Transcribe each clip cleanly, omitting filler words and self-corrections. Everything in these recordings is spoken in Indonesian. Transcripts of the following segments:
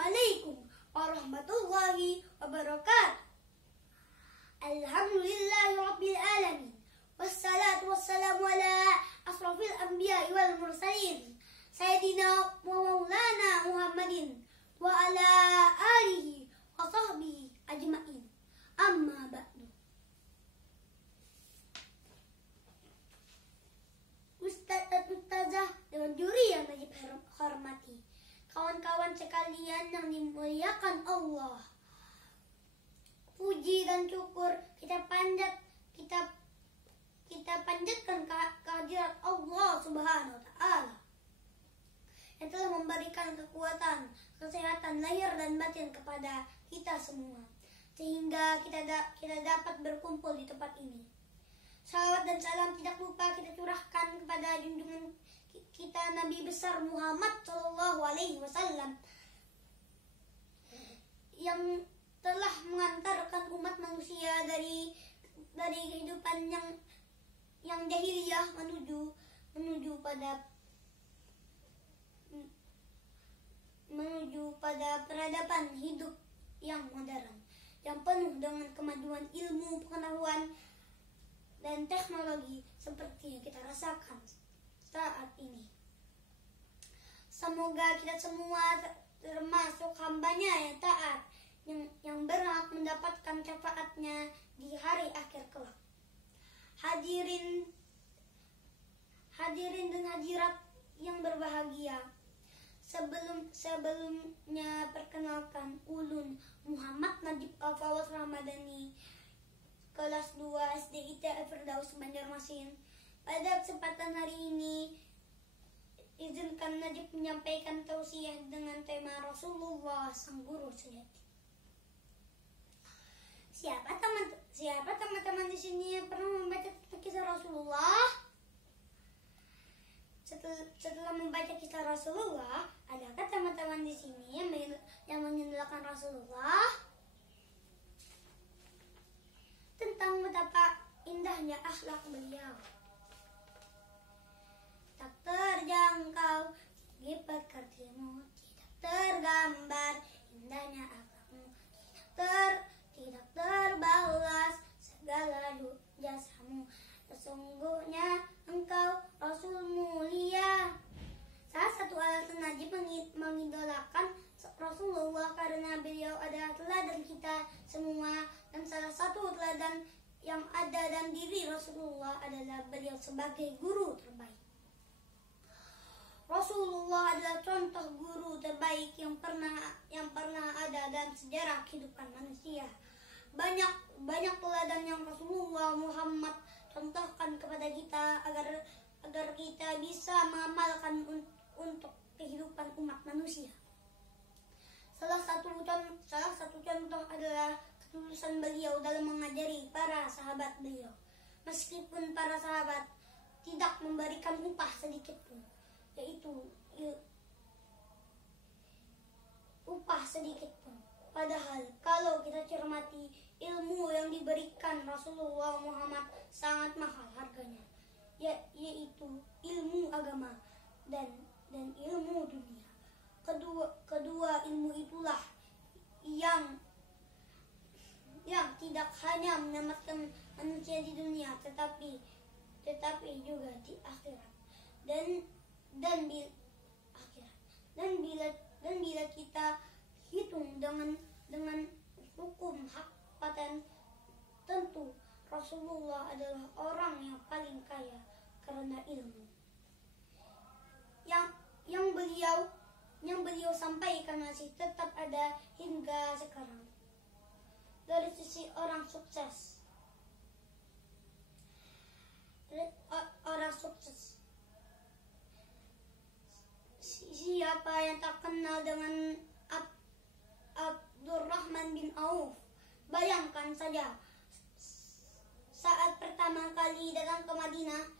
Assalamualaikum warahmatullahi wabarakatuh. Alhamdulillahi rabbil alamin. Wassalatu wassalamu ala asrafil anbiya'i wal mursalin Sayyidina Maulana Muhammadin wa ala alihi wa sahbihi ajma'in. Amma ba'du. Ustaz dan Ustazah dengan juri yang najib hormati, kawan-kawan sekalian yang dimuliakan Allah, puji dan syukur kita panjatkan kehadirat Allah Subhanahu wa Ta'ala yang telah memberikan kekuatan, kesehatan lahir dan batin kepada kita semua, sehingga kita dapat berkumpul di tempat ini. Salawat dan salam tidak lupa kita curahkan kepada junjungan kita Nabi besar Muhammad Shallallahu Alaihi Wasallam yang telah mengantarkan umat manusia dari kehidupan yang jahiliyah menuju pada peradaban hidup yang modern, yang penuh dengan kemajuan ilmu, pengetahuan dan teknologi seperti yang kita rasakan saat ini. Semoga kita semua termasuk hambanya yang taat, yang berhak mendapatkan syafaatnya di hari akhir kelak. Hadirin dan hadirat yang berbahagia, sebelumnya perkenalkan ulun Muhammad Najib Al-Fawaz Ramadhani, kelas 2 SD ITE Firdaus Banjarmasin. Pada kesempatan hari ini, izinkan Najib menyampaikan tausiah dengan tema Rasulullah Sang Guru Sejati. Siapa teman-teman di sini yang pernah membaca kisah Rasulullah? Setelah membaca kisah Rasulullah, adakah teman-teman di sini yang mengidolakan Rasulullah? Tentang betapa indahnya akhlak beliau, tak terjangkau segi pekertimu, tidak tergambar indahnya akhlakmu, tidak terbalas segala jasamu. Sesungguhnya engkau Rasul mulia. Salah satu alasan Najib mengidolakan Rasulullah karena beliau adalah teladan kita semua, dan salah satu teladan yang ada dalam diri Rasulullah adalah beliau sebagai guru terbaik. Rasulullah adalah contoh guru terbaik yang pernah ada dalam sejarah kehidupan manusia. Banyak teladan yang Rasulullah Muhammad contohkan kepada kita agar kita bisa mengamalkan untuk kehidupan umat manusia. Salah satu contoh adalah ketulusan beliau dalam mengajari para sahabat beliau, meskipun para sahabat tidak memberikan upah sedikit pun, yaitu upah sedikit pun. Padahal kalau kita cermati, ilmu yang diberikan Rasulullah Muhammad sangat mahal harganya, yaitu ilmu agama dan ilmu dunia. Kedua ilmu itulah yang tidak hanya menyelamatkan manusia di dunia, tetapi juga di akhirat. Dan bila kita hitung dengan hukum hak paten, tentu Rasulullah adalah orang yang paling kaya karena ilmu yang beliau sampaikan masih tetap ada hingga sekarang. Dari sisi orang sukses, siapa yang tak kenal dengan Abdurrahman bin Auf? Bayangkan saja, saat pertama kali datang ke Madinah,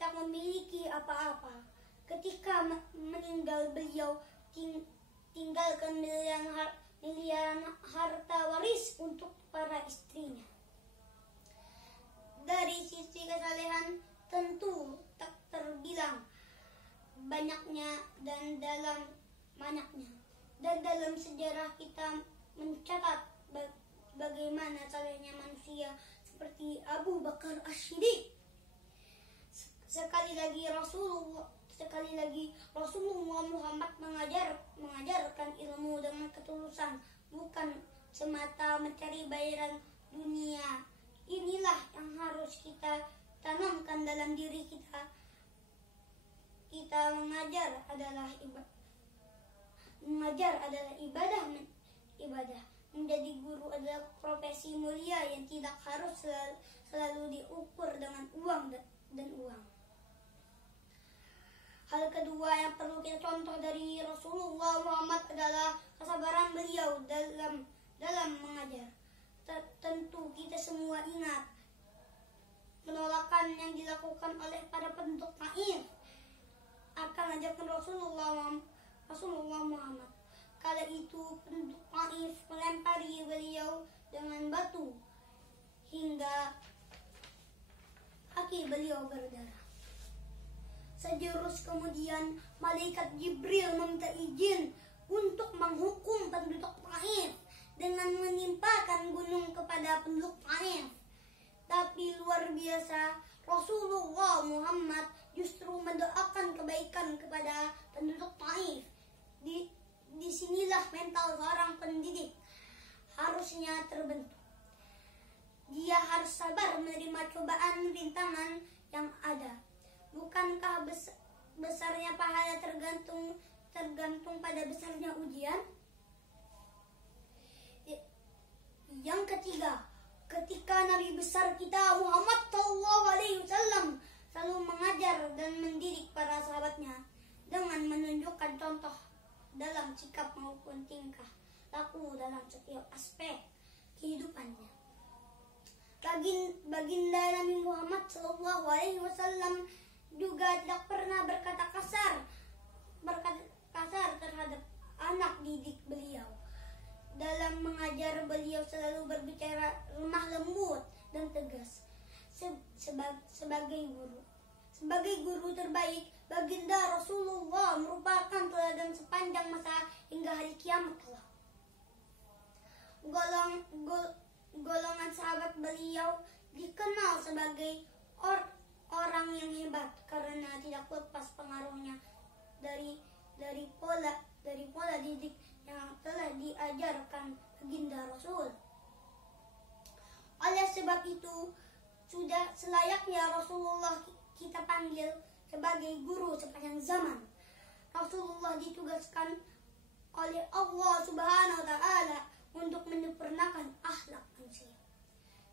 tak memiliki apa-apa. Ketika meninggal beliau, tinggalkan miliaran harta waris untuk para istrinya. Dari sisi kesalehan tentu tak terbilang banyaknya dan dalam banyaknya. Dan dalam sejarah kita mencatat bagaimana salehnya manusia seperti Abu Bakar As-Siddiq. Sekali lagi Rasulullah Muhammad mengajarkan ilmu dengan ketulusan, bukan semata mencari bayaran dunia. Inilah yang harus kita tanamkan dalam diri kita. Mengajar adalah ibadah. Menjadi guru adalah profesi mulia yang tidak harus selalu diukur dengan uang dan uang. Hal kedua yang perlu kita contoh dari Rasulullah Muhammad adalah kesabaran beliau dalam mengajar. Tentu kita semua ingat penolakan yang dilakukan oleh para penduduk Taif akan ajakan Rasulullah Muhammad. Kala itu penduduk Taif melempari beliau dengan batu hingga kaki beliau berdarah. Sejurus kemudian malaikat Jibril meminta izin untuk menghukum penduduk Taif dengan menimpakan gunung kepada penduduk Taif. Tapi luar biasa, Rasulullah Muhammad justru mendoakan kebaikan kepada penduduk Taif. Disinilah mental seorang pendidik harusnya terbentuk. Dia harus sabar menerima cobaan rintangan yang ada. Bukankah besarnya pahala tergantung pada besarnya ujian? Yang ketiga, ketika Nabi besar kita Muhammad SAW selalu mengajar dan mendidik para sahabatnya dengan menunjukkan contoh dalam sikap maupun tingkah laku dalam setiap aspek kehidupannya. Baginda Nabi Muhammad SAW juga tidak pernah berkata kasar terhadap anak didik beliau. Dalam mengajar beliau selalu berbicara lemah lembut dan tegas. Sebagai guru terbaik, baginda Rasulullah merupakan teladan sepanjang masa hingga hari kiamat kelak. Golongan sahabat beliau dikenal sebagai orang yang hebat karena tidak lepas pengaruhnya dari pola didik yang telah diajarkan baginda Rasul. Oleh sebab itu, sudah selayaknya Rasulullah kita panggil sebagai guru sepanjang zaman. Rasulullah ditugaskan oleh Allah Subhanahu wa Ta'ala untuk menyempurnakan akhlak manusia.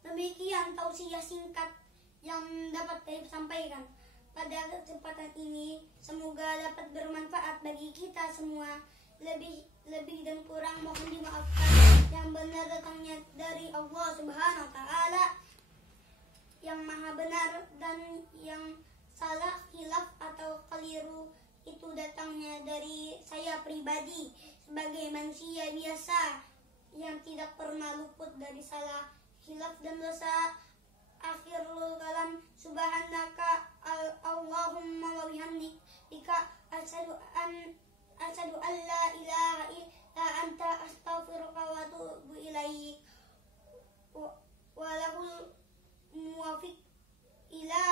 Demikian tausiah singkat yang dapat saya sampaikan pada kesempatan ini. Semoga dapat bermanfaat bagi kita semua. Lebih dan kurang mohon dimaafkan. Yang benar datangnya dari Allah Subhanahu wa Ta'ala yang maha benar, dan yang salah, khilaf atau keliru itu datangnya dari saya pribadi sebagai manusia biasa yang tidak pernah luput dari salah, khilaf dan dosa. Akhirul kalam, subhanaka Allahumma wa bihamdika asyhadu an la ilaha illa anta astaghfiruka wa atubu ilaik. Wa lahul muwafiq ila